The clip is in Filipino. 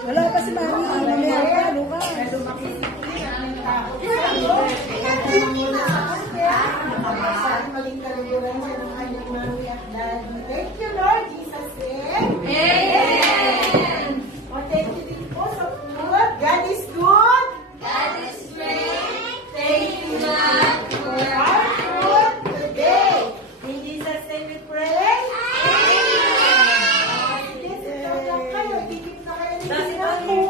Wala pa si Mami. Mamaya pa, Lucas. Maging kaluguran siya ng kanyang mami at daddy. Thank you, Lord Jesus. Amen! O, thank you din po sa good. God is good. God is great. Thank you, God, for Our food today. In Jesus' name we pray. Amen! Sige, sit down lang kayo. Ikikip na kayo ni That's Tina.